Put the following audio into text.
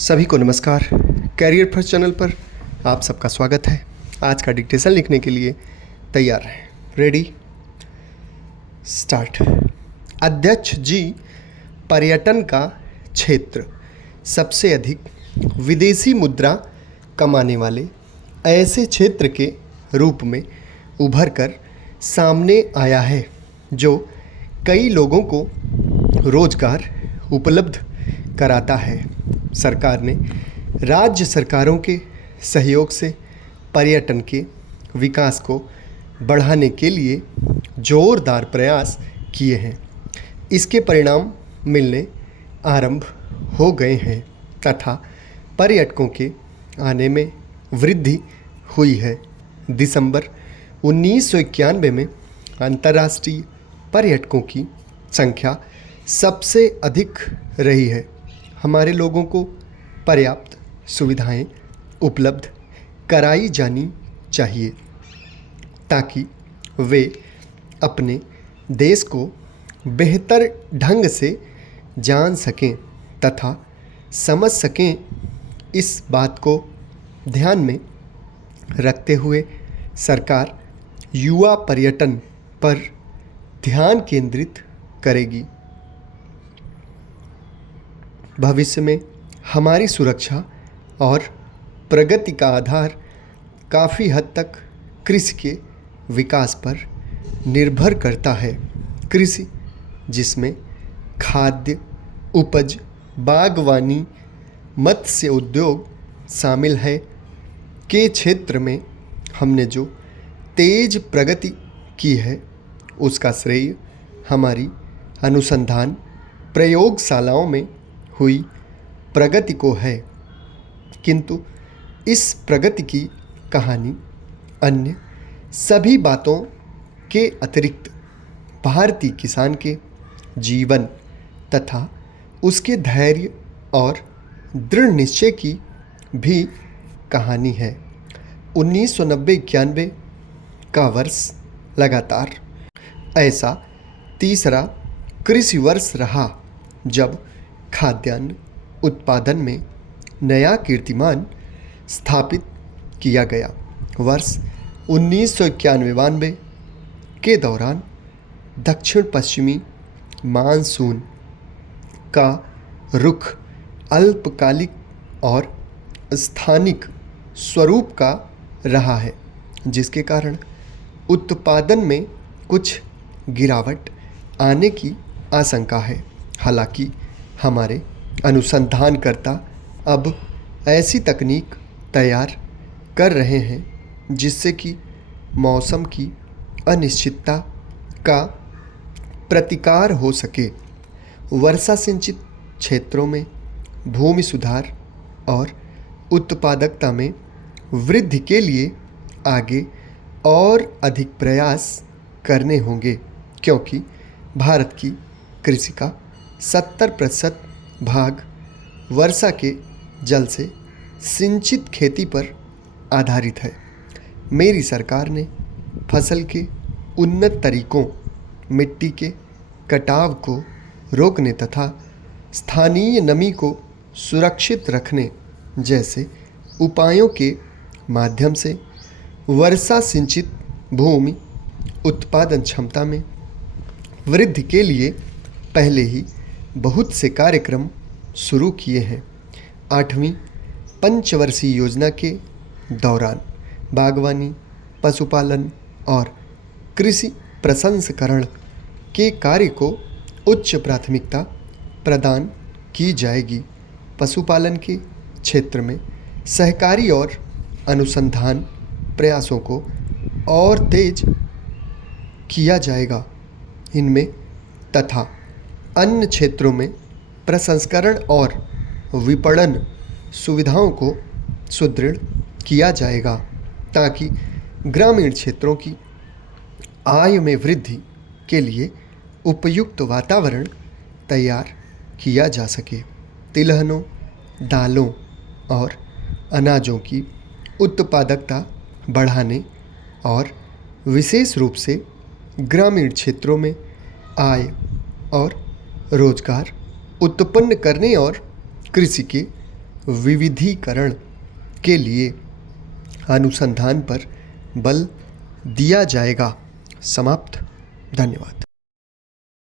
सभी को नमस्कार। कैरियर फर्स्ट चैनल पर आप सबका स्वागत है। आज का डिक्टेशन लिखने के लिए तैयार हैं। Ready, start. अध्यक्ष जी, पर्यटन का क्षेत्र सबसे अधिक विदेशी मुद्रा कमाने वाले ऐसे क्षेत्र के रूप में उभर कर सामने आया है जो कई लोगों को रोजगार उपलब्ध कराता है। सरकार ने राज्य सरकारों के सहयोग से पर्यटन के विकास को बढ़ाने के लिए जोरदार प्रयास किए हैं। इसके परिणाम मिलने आरंभ हो गए हैं तथा पर्यटकों के आने में वृद्धि हुई है। दिसंबर 1991 में अंतर्राष्ट्रीय पर्यटकों की संख्या सबसे अधिक रही है। हमारे लोगों को पर्याप्त सुविधाएं उपलब्ध कराई जानी चाहिए ताकि वे अपने देश को बेहतर ढंग से जान सकें तथा समझ सकें। इस बात को ध्यान में रखते हुए सरकार युवा पर्यटन पर ध्यान केंद्रित करेगी। भविष्य में हमारी सुरक्षा और प्रगति का आधार काफ़ी हद तक कृषि के विकास पर निर्भर करता है। कृषि, जिसमें खाद्य उपज, बागवानी, मत्स्य उद्योग शामिल है, के क्षेत्र में हमने जो तेज प्रगति की है उसका श्रेय हमारी अनुसंधान प्रयोगशालाओं में हुई प्रगति को है। किंतु इस प्रगति की कहानी अन्य सभी बातों के अतिरिक्त भारतीय किसान के जीवन तथा उसके धैर्य और दृढ़ निश्चय की भी कहानी है। 1990-91 का वर्ष लगातार ऐसा तीसरा कृषि वर्ष रहा जब खाद्यान्न उत्पादन में नया कीर्तिमान स्थापित किया गया। वर्ष 1991-92 के दौरान दक्षिण पश्चिमी मानसून का रुख अल्पकालिक और स्थानिक स्वरूप का रहा है, जिसके कारण उत्पादन में कुछ गिरावट आने की आशंका है। हालांकि हमारे अनुसंधानकर्ता अब ऐसी तकनीक तैयार कर रहे हैं जिससे कि मौसम की अनिश्चितता का प्रतिकार हो सके। वर्षा सिंचित क्षेत्रों में भूमि सुधार और उत्पादकता में वृद्धि के लिए आगे और अधिक प्रयास करने होंगे, क्योंकि भारत की कृषि का 70% भाग वर्षा के जल से सिंचित खेती पर आधारित है। मेरी सरकार ने फसल के उन्नत तरीकों, मिट्टी के कटाव को रोकने तथा स्थानीय नमी को सुरक्षित रखने जैसे उपायों के माध्यम से वर्षा सिंचित भूमि उत्पादन क्षमता में वृद्धि के लिए पहले ही बहुत से कार्यक्रम शुरू किए हैं। 8वीं पंचवर्षीय योजना के दौरान बागवानी, पशुपालन और कृषि प्रसंस्करण के कार्य को उच्च प्राथमिकता प्रदान की जाएगी। पशुपालन के क्षेत्र में सहकारी और अनुसंधान प्रयासों को और तेज किया जाएगा। इनमें तथा अन्य क्षेत्रों में प्रसंस्करण और विपणन सुविधाओं को सुदृढ़ किया जाएगा ताकि ग्रामीण क्षेत्रों की आय में वृद्धि के लिए उपयुक्त वातावरण तैयार किया जा सके। तिलहनों, दालों और अनाजों की उत्पादकता बढ़ाने और विशेष रूप से ग्रामीण क्षेत्रों में आय और रोजगार उत्पन्न करने और कृषि के विविधीकरण के लिए अनुसंधान पर बल दिया जाएगा। समाप्त। धन्यवाद।